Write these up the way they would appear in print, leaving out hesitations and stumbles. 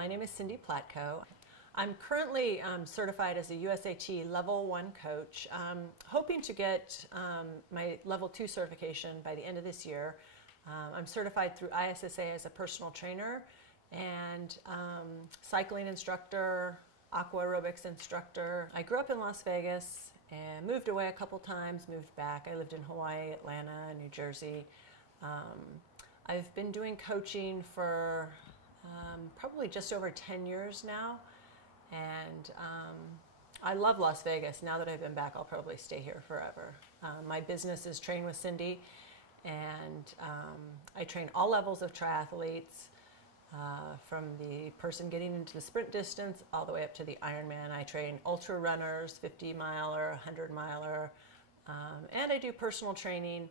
My name is Cyndee Platko. I'm currently certified as a USAT Level 1 coach, hoping to get my Level 2 certification by the end of this year. I'm certified through ISSA as a personal trainer and cycling instructor, aqua aerobics instructor. I grew up in Las Vegas and moved away a couple times, moved back. I lived in Hawaii, Atlanta, New Jersey. I've been doing coaching for probably just over 10 years now, and I love Las Vegas. Now that I've been back, I'll probably stay here forever. My business is Train with Cyndee, and I train all levels of triathletes, from the person getting into the sprint distance all the way up to the Ironman. I train ultra runners, 50-miler, 100-miler, and I do personal training,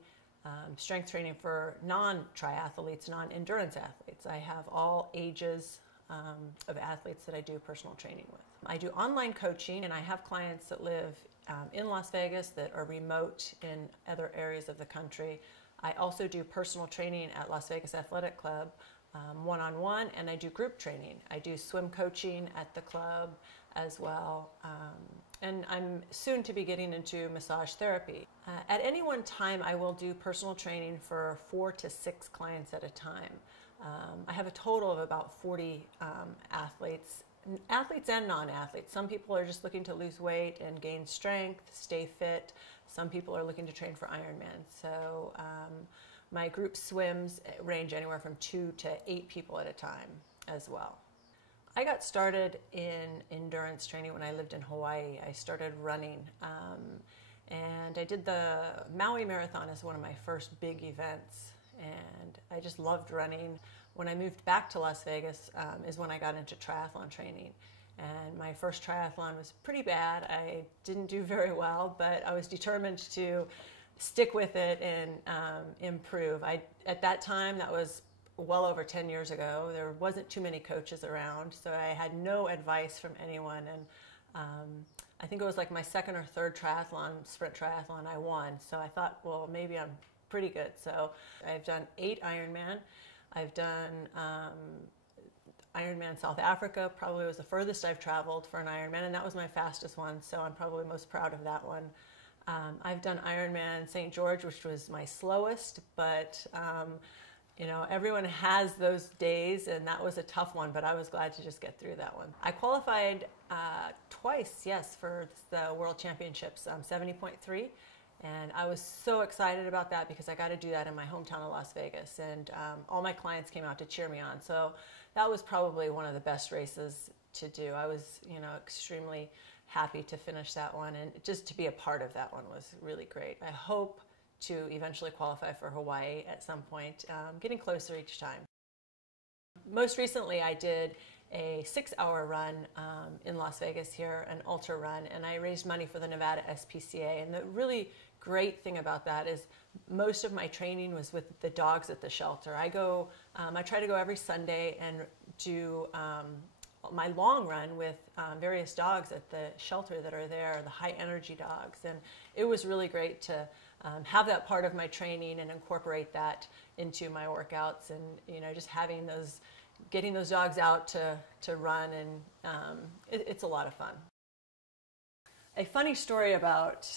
strength training for non-triathletes, non-endurance athletes. I have all ages of athletes that I do personal training with. I do online coaching, and I have clients that live in Las Vegas that are remote in other areas of the country. I also do personal training at Las Vegas Athletic Club, one-on-one, and I do group training. I do swim coaching at the club as well, and I'm soon to be getting into massage therapy. At any one time, I will do personal training for 4 to 6 clients at a time. I have a total of about 40 athletes and non-athletes. Some people are just looking to lose weight and gain strength, stay fit. Some people are looking to train for Ironman. So my group swims range anywhere from 2 to 8 people at a time as well. I got started in endurance training when I lived in Hawaii. I started running, and I did the Maui Marathon as one of my first big events, and I just loved running. When I moved back to Las Vegas is when I got into triathlon training, and my first triathlon was pretty bad. I didn't do very well, but I was determined to stick with it and improve. At that time, that was well over 10 years ago, there wasn't too many coaches around, so I had no advice from anyone, and I think it was like my second or third triathlon, sprint triathlon, I won. So I thought, well, maybe I'm pretty good. So I've done 8 Ironman. I've done Ironman South Africa, probably was the furthest I've traveled for an Ironman, and that was my fastest one, so I'm probably most proud of that one. I've done Ironman St. George, which was my slowest, but you know, everyone has those days, and that was a tough one, but I was glad to just get through that one. I qualified twice, yes, for the World Championships, 70.3, and I was so excited about that because I got to do that in my hometown of Las Vegas, and all my clients came out to cheer me on, so that was probably one of the best races to do. I was, you know, extremely happy to finish that one, and just to be a part of that one was really great. I hope to eventually qualify for Hawaii at some point, getting closer each time. Most recently, I did a 6-hour run in Las Vegas here, an ultra run, and I raised money for the Nevada SPCA. And the really great thing about that is most of my training was with the dogs at the shelter. I try to go every Sunday and do my long run with various dogs at the shelter that are there, the high energy dogs, and it was really great to have that part of my training and incorporate that into my workouts, and you know, just getting those dogs out to run, and it's a lot of fun. A funny story about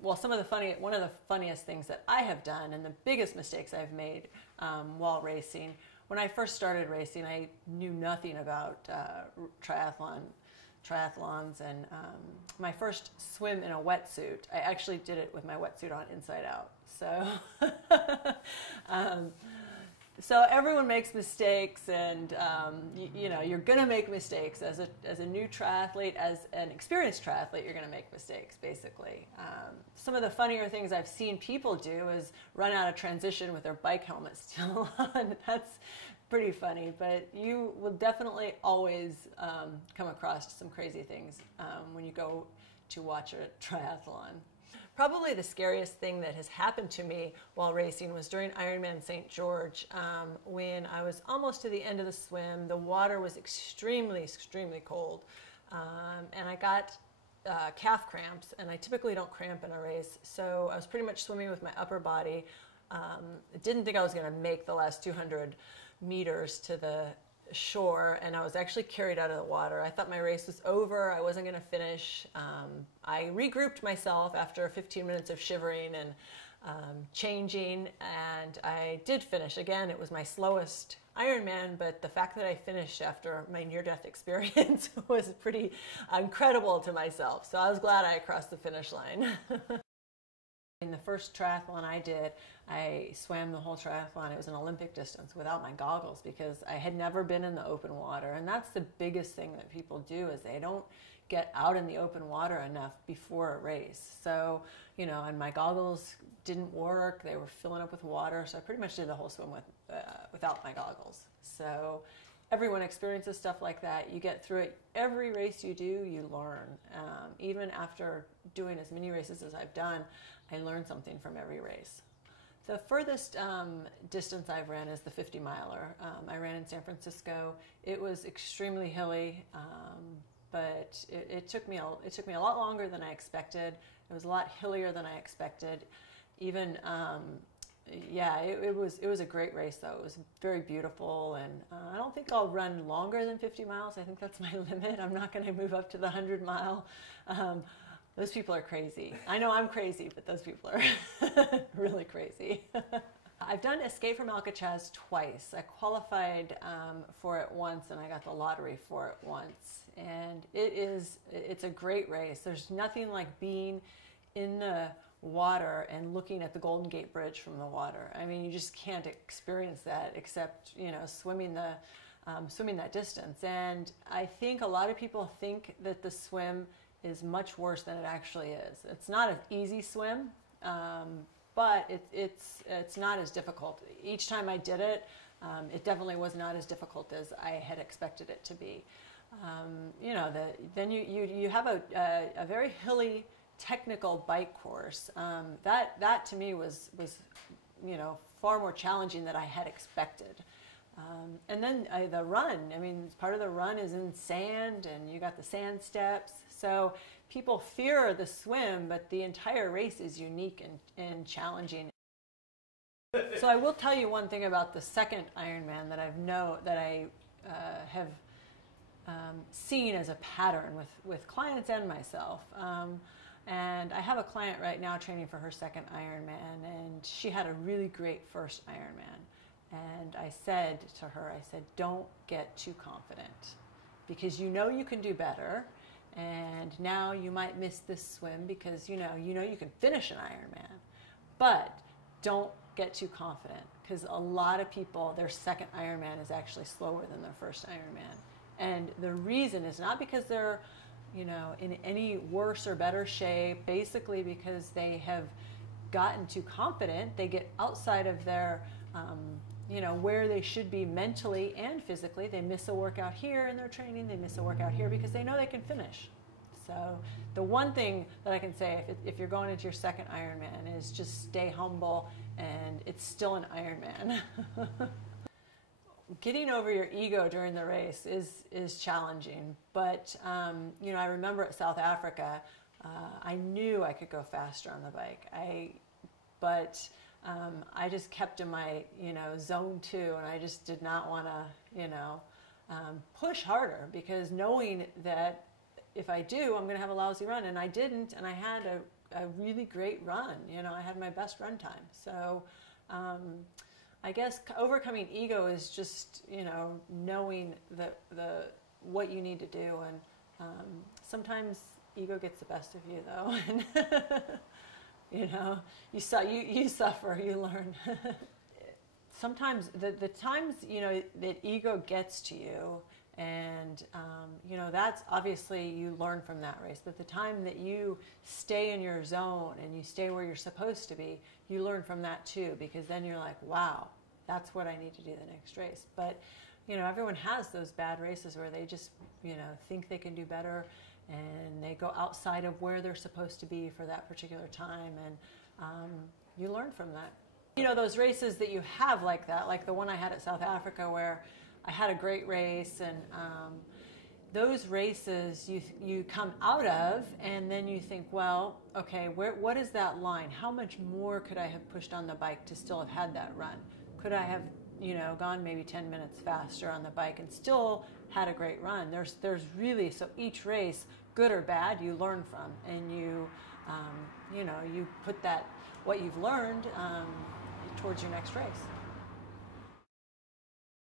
well, one of the funniest things that I have done, and the biggest mistakes I've made while racing. When I first started racing, I knew nothing about triathlons, and my first swim in a wetsuit, I actually did it with my wetsuit on inside out. So, so everyone makes mistakes, and you know, you're going to make mistakes as a new triathlete, as an experienced triathlete. You're going to make mistakes, basically. Some of the funnier things I've seen people do is run out of transition with their bike helmet still on. That's pretty funny, but you will definitely always come across some crazy things when you go to watch a triathlon. Probably the scariest thing that has happened to me while racing was during Ironman St. George, when I was almost to the end of the swim. The water was extremely, extremely cold, and I got calf cramps, and I typically don't cramp in a race, so I was pretty much swimming with my upper body. Didn't think I was going to make the last 200 meters to shore, and I was actually carried out of the water. I thought my race was over. I wasn't going to finish. I regrouped myself after 15 minutes of shivering and changing, and I did finish. Again, it was my slowest Ironman, but the fact that I finished after my near-death experience was pretty incredible to myself. So I was glad I crossed the finish line. In the first triathlon I did, I swam the whole triathlon. It was an Olympic distance without my goggles because I had never been in the open water. And that's the biggest thing that people do, is they don't get out in the open water enough before a race. So, you know, and my goggles didn't work. They were filling up with water. So I pretty much did the whole swim without my goggles. So everyone experiences stuff like that. You get through it. Every race you do, you learn. Even after doing as many races as I've done, I learned something from every race. The furthest distance I've ran is the 50-miler. I ran in San Francisco. It was extremely hilly, but it took me a lot longer than I expected. It was a lot hillier than I expected. Even yeah, it was a great race though. It was very beautiful, and I don't think I'll run longer than 50 miles. I think that's my limit. I'm not going to move up to the 100-mile. Those people are crazy. I know I'm crazy, but those people are really crazy. I've done Escape from Alcatraz twice. I qualified for it once, and I got the lottery for it once. And it's a great race. There's nothing like being in the water and looking at the Golden Gate Bridge from the water. I mean, you just can't experience that except, you know, swimming that distance. And I think a lot of people think that the swim is much worse than it actually is. It's not an easy swim, but it's not as difficult. Each time I did it, it definitely was not as difficult as I had expected it to be. You know, then you have a very hilly, technical bike course. That to me was you know, far more challenging than I had expected. And then the run, I mean, part of the run is in sand, and you got the sand steps. So people fear the swim, but the entire race is unique and challenging. So I will tell you one thing about the second Ironman that I have seen as a pattern with clients and myself. And I have a client right now training for her second Ironman, and she had a really great first Ironman. And I said to her, don't get too confident, because you know you can do better, and now you might miss this swim because you know you can finish an Ironman, but don't get too confident, because a lot of people, their second Ironman is actually slower than their first Ironman. And the reason is not because they're, you know, in any worse or better shape, basically because they have gotten too confident. They get outside of their you know, where they should be mentally and physically. They miss a workout here in their training, they miss a workout here because they know they can finish. So the one thing that I can say, if you're going into your second Ironman, is just stay humble, and it's still an Ironman. Getting over your ego during the race is challenging, but you know, I remember at South Africa, I knew I could go faster on the bike. But I just kept in my, you know, zone 2, and I just did not want to, you know, push harder, because knowing that if I do, I'm going to have a lousy run, and I didn't, and I had a really great run. You know, I had my best run time. So I guess overcoming ego is just, you know, knowing the what you need to do, and sometimes ego gets the best of you, though. And you know, you suffer, you learn. Sometimes the times, you know, that ego gets to you, and you know, that's obviously you learn from that race. But the time that you stay in your zone and you stay where you're supposed to be, you learn from that too, because then you're like, wow, that's what I need to do the next race. But you know, everyone has those bad races where they just, you know, think they can do better, and they go outside of where they're supposed to be for that particular time, and you learn from that. You know, those races that you have like that, like the one I had at South Africa where I had a great race, and those races you come out of, and then you think, well, okay, what is that line? How much more could I have pushed on the bike to still have had that run? Could I have, gone maybe 10 minutes faster on the bike and still had a great run. There's really, so each race, good or bad, you learn from, and you put that, what you've learned, towards your next race.